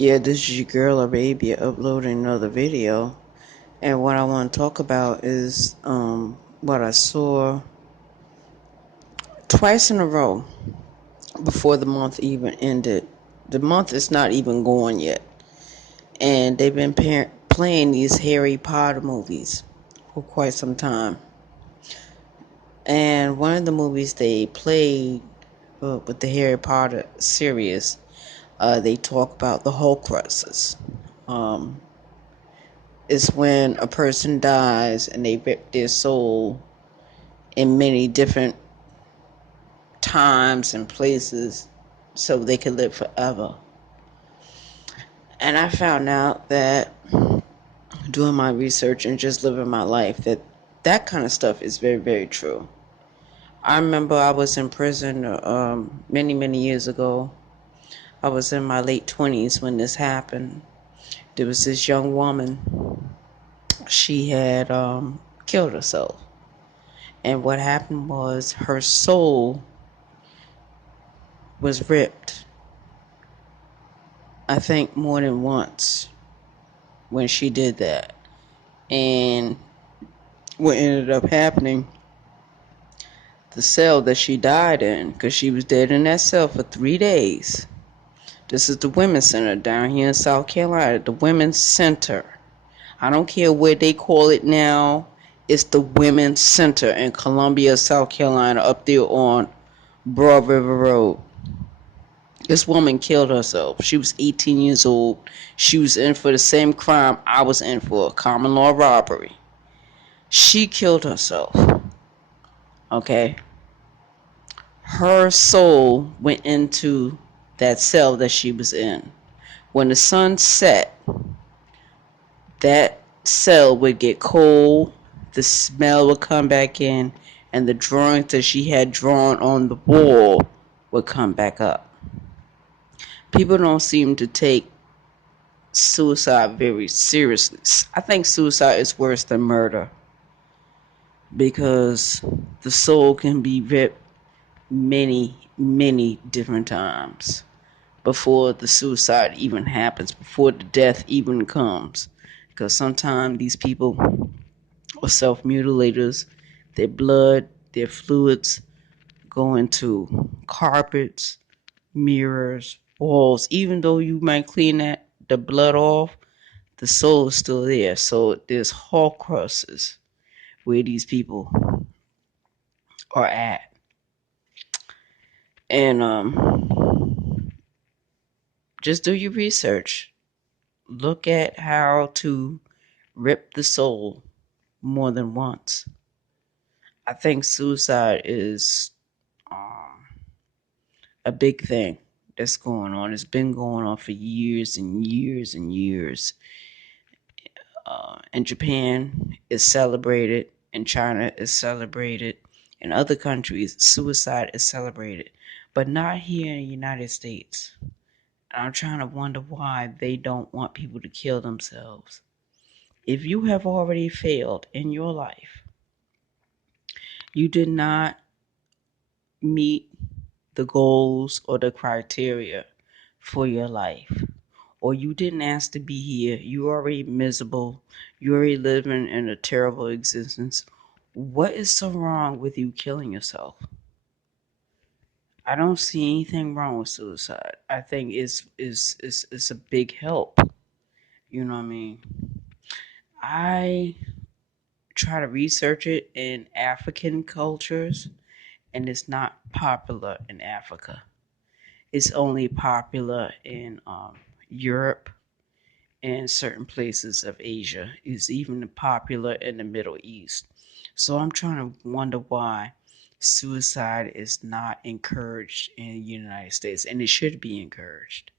Yeah, this is your girl Arabia uploading another video. And what I want to talk about is what I saw twice in a row before the month even ended. The month is not even gone yet. And they've been playing these Harry Potter movies for quite some time. And one of the movies they played with the Harry Potter series, they talk about the Horcruxes. Um, is when a person dies and they rip their soul in many different times and places so they can live forever. And I found out that doing my research and just living my life that kind of stuff is very, very true. I remember I was in prison many, many years ago. I was in my late 20s when this happened. There was this young woman. She had killed herself. And what happened was her soul was ripped, I think more than once when she did that. And what ended up happening, the cell that she died in, because she was dead in that cell for 3 days. This is the Women's Center down here in South Carolina, the Women's Center. I don't care what they call it now. It's the Women's Center in Columbia, South Carolina, up there on Broad River Road. This woman killed herself. She was 18 years old. She was in for the same crime I was in for, common law robbery. She killed herself. Okay? Her soul went into that cell that she was in. When the sun set, that cell would get cold, the smell would come back in, and the drawings that she had drawn on the wall would come back up. People don't seem to take suicide very seriously. I think suicide is worse than murder because the soul can be ripped many, many different times before the suicide even happens, before the death even comes. Because sometimes these people are self-mutilators. Their blood, their fluids go into carpets, mirrors, walls. Even though you might clean the blood off, the soul is still there. So there's Horcruxes where these people are at. And just do your research. Look at how to rip the soul more than once. I think suicide is a big thing that's going on. It's been going on for years and years and years. In Japan, it's celebrated. In China, it's celebrated. In other countries, suicide is celebrated. But not here in the United States. And I'm trying to wonder why they don't want people to kill themselves. If you have already failed in your life, you did not meet the goals or the criteria for your life, or you didn't ask to be here, you're already miserable, you're already living in a terrible existence. What is so wrong with you killing yourself? I don't see anything wrong with suicide. I think it's a big help. You know what I mean? I try to research it in African cultures, and it's not popular in Africa. It's only popular in Europe and certain places of Asia. It's even popular in the Middle East. So I'm trying to wonder why suicide is not encouraged in the United States, and it should be encouraged,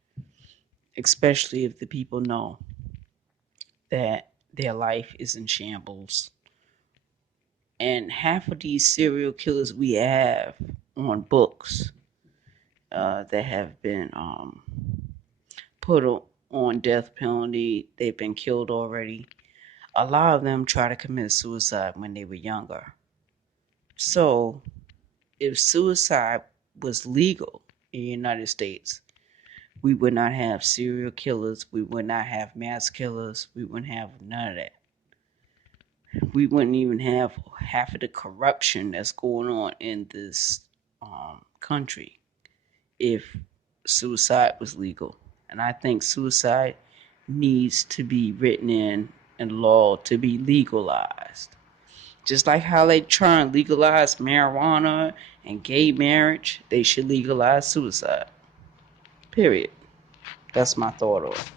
especially if the people know that their life is in shambles. And half of these serial killers we have on books that have been put on death penalty, they've been killed already. A lot of them try to commit suicide when they were younger. So if suicide was legal in the United States, We would not have serial killers. We would not have mass killers. We wouldn't have none of that. We wouldn't even have half of the corruption that's going on in this country if suicide was legal. And I think suicide needs to be written in law to be legalized. Just like how they try and legalize marijuana and gay marriage, they should legalize suicide. Period. That's my thought on it.